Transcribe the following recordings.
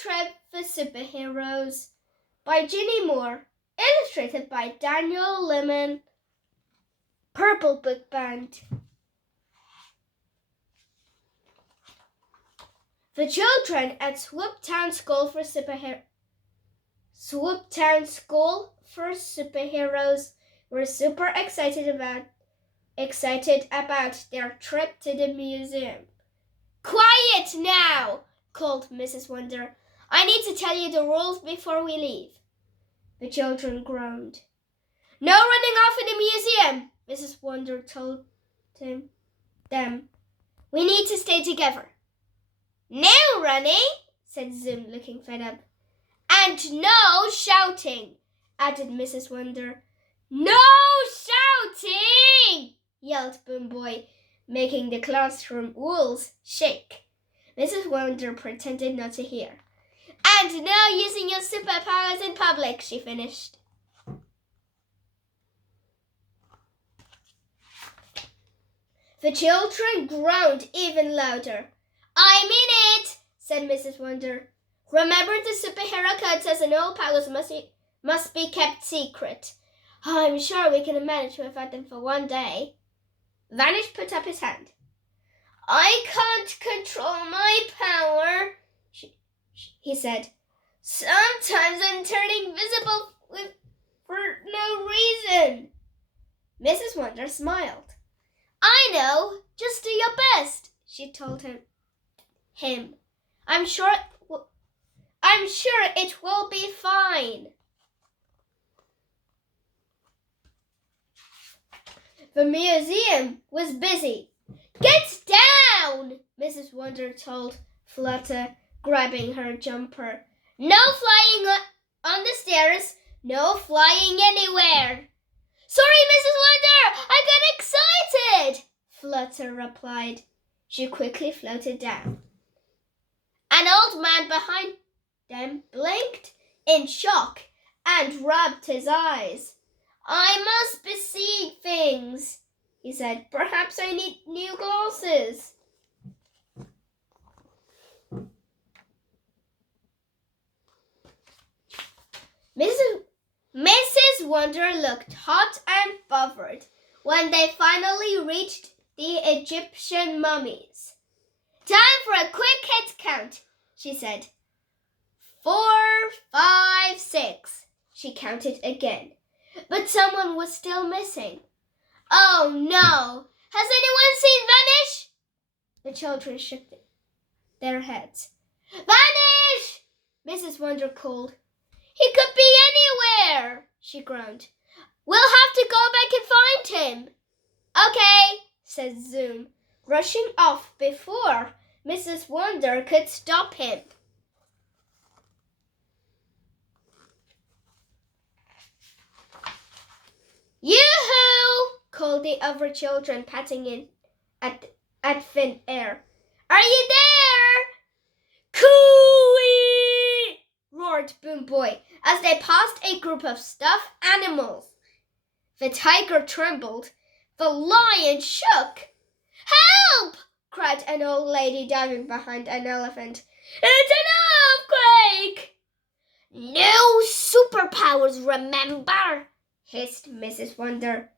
Trip for Superheroes by Ginny Moore, illustrated by Daniel Lemon, Purple Book Band. The children at Swooptown School for Superheroes were super excited about their trip to the museum. "Quiet now!" called Mrs. Wonder. "I need to tell you the rules before we leave." The children groaned. "No running off in the museum," Mrs. Wonder told them. "We need to stay together." "No running," said Zoom, looking fed up. "And no shouting," added Mrs. Wonder. "No shouting!" yelled Boom Boy, making the classroom walls shake. Mrs. Wonder pretended not to hear. "And no using your superpowers in public," she finished. The children groaned even louder. "I mean it," said Mrs. Wonder. "Remember, the superhero code says that all powers must be kept secret. I'm sure we can manage without them for one day." Vanish put up his hand. "I can't control my power," he said. "Sometimes I'm turning invisible for no reason." Mrs. Wonder smiled. "I know. Just do your best," she told him. I'm sure it will be fine." The museum was busy. "Get down!" Mrs. Wonder told Flutter, grabbing her jumper. "No flying on the stairs, no flying anywhere." "Sorry, Mrs. Wonder, I got excited," Flutter replied. She quickly floated down. An old man behind them blinked in shock and rubbed his eyes. "I must be seeing things," he said. "Perhaps I need new glasses." Mrs. Wonder looked hot and bothered when they finally reached the Egyptian mummies. "Time for a quick head count," she said. 4, 5, 6. She counted again, but someone was still missing. "Oh no! Has anyone seen Vanish?" The children shook their heads. "Vanish!" Mrs. Wonder called. "He could be anywhere," she groaned. "We'll have to go back and find him." "Okay," said Zoom, rushing off before Mrs. Wonder could stop him. "Yoo-hoo!" called the other children, patting in at thin air. "Are you there?" "Cooey!" roared Boom Boy as they passed a group of stuffed animals. The tiger trembled. The lion shook. "Help!" cried an old lady diving behind an elephant. "It's an earthquake!" "No superpowers, remember?" hissed Mrs. Wonder.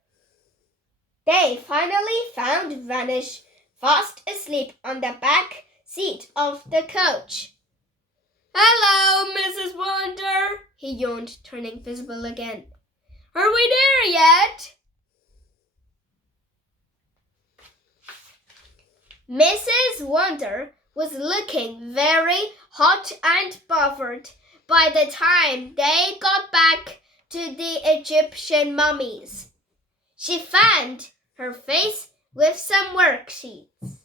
They finally found Vanish, fast asleep on the back seat of the coach. "Hello, Mrs. Wonder," he yawned, turning visible again. "Are we there yet?" Mrs. Wonder was looking very hot and bothered by the time they got back to the Egyptian mummies. She fanned her face with some worksheets.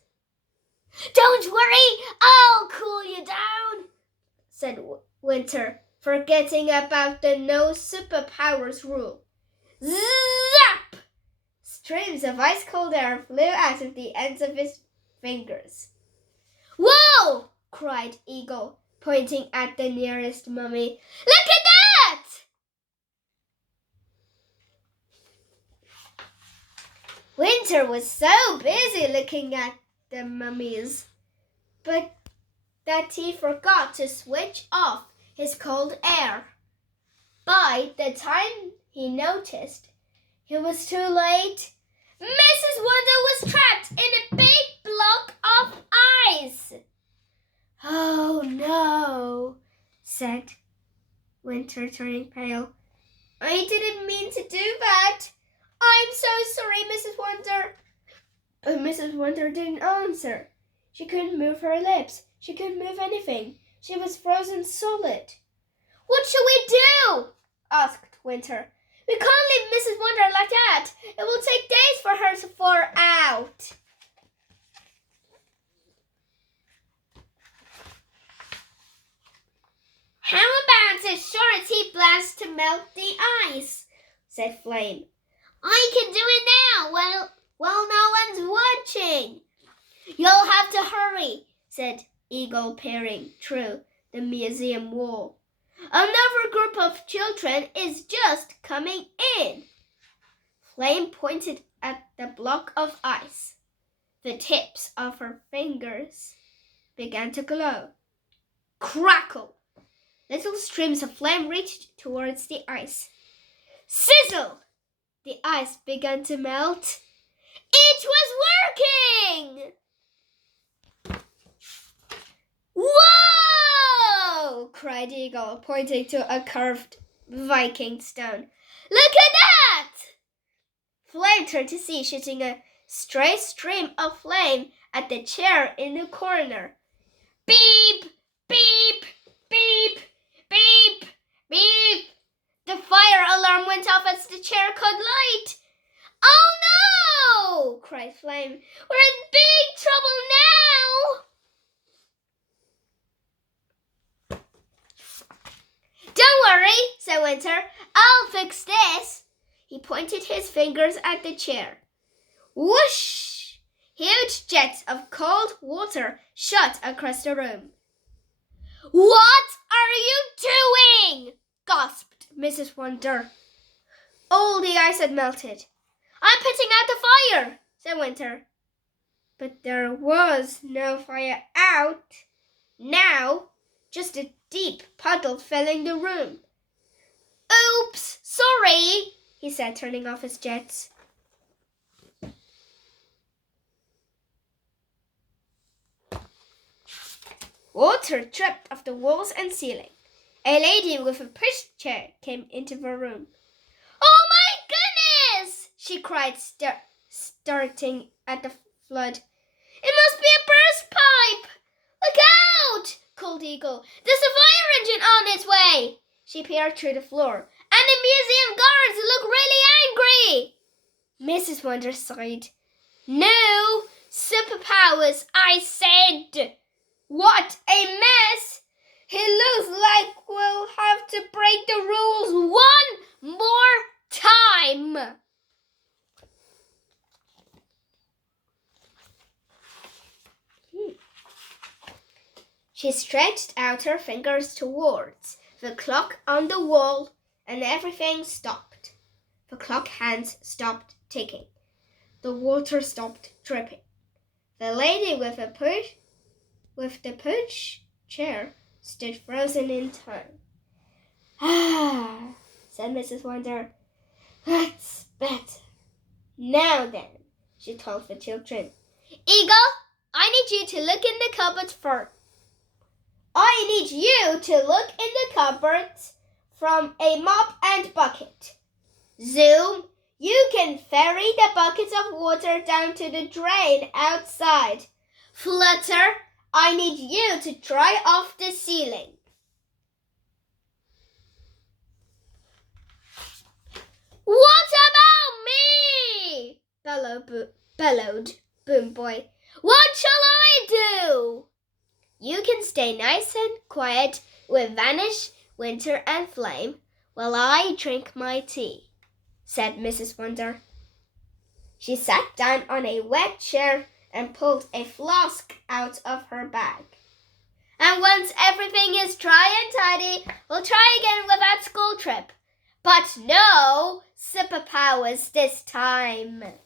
"Don't worry, I'll cool you down," said Winter, forgetting about the no superpowers rule. Zap! Streams of ice-cold air flew out of the ends of his fingers. "Whoa!" cried Eagle, pointing at the nearest mummy. "Look at that!" Winter was so busy looking at the mummies, but that he forgot to switch off his cold air. By the time he noticed, it was too late. Mrs. Wonder was trapped in a big block of ice. "Oh no," said Winter, turning pale. "I didn't mean to do that. I'm so sorry, Mrs. Wonder." But Mrs. Wonder didn't answer. She couldn't move her lips. She couldn't move anything. She was frozen solid. "What shall we do?" asked Winter. "We can't leave Mrs. Wonder like that. It will take days for her to thaw out." "How about a shorty blast to melt the ice?" said Flame. "I can do it now while no one's watching." "You'll have to hurry," said Eagle, peering through the museum wall. "Another group of children is just coming in." Flame pointed at the block of ice. The tips of her fingers began to glow. Crackle! Little streams of flame reached towards the ice. Sizzle! The ice began to melt. It was working! "Whoa!" cried Eagle, pointing to a curved Viking stone. "Look at that!" Flame turned to see shooting a stray stream of flame at the chair in the corner. Beep! Beep! Beep! Beep! Beep! The fire alarm went off as the chair caught light. "Oh no!" cried Flame. "We're in big trouble now!" "Don't worry," said Winter. "I'll fix this." He pointed his fingers at the chair. Whoosh! Huge jets of cold water shot across the room. "What are you doing?" gasped Mrs. Wonder. All the ice had melted. "I'm putting out the fire," said Winter. But there was no fire out now, just a deep puddle filling the room. "Oops, sorry," he said, turning off his jets. Water dripped off the walls and ceiling. A lady with a pushchair came into the room. "Oh my goodness!" she cried, starting at the flood. "It must be a burst pipe!" "Look out!" called Eagle. "There's a fire engine on its way!" She peered through the floor. "And the museum guards look really angry!" Mrs. Wonder sighed. "No superpowers, I said! What a mess! It looks like we'll have to break the rules one more time." She stretched out her fingers towards the clock on the wall, and everything stopped. The clock hands stopped ticking. The water stopped dripping. The lady with the push chair stood frozen in time. "Ah," said Mrs. Wonder. "That's better. Now then," she told the children. "Eagle, I need you to look in the cupboard first. I need you to look in the cupboards from a mop and bucket. Zoom, you can ferry the buckets of water down to the drain outside. Flutter, I need you to dry off the ceiling." "What about me?" bellowed Boom Boy. "What shall I do?" "You can stay nice and quiet with Vanish, Winter, and Flame while I drink my tea," said Mrs. Wonder. She sat down on a wet chair and pulled a flask out of her bag. "And once everything is dry and tidy, we'll try again with that school trip. But no superpowers this time."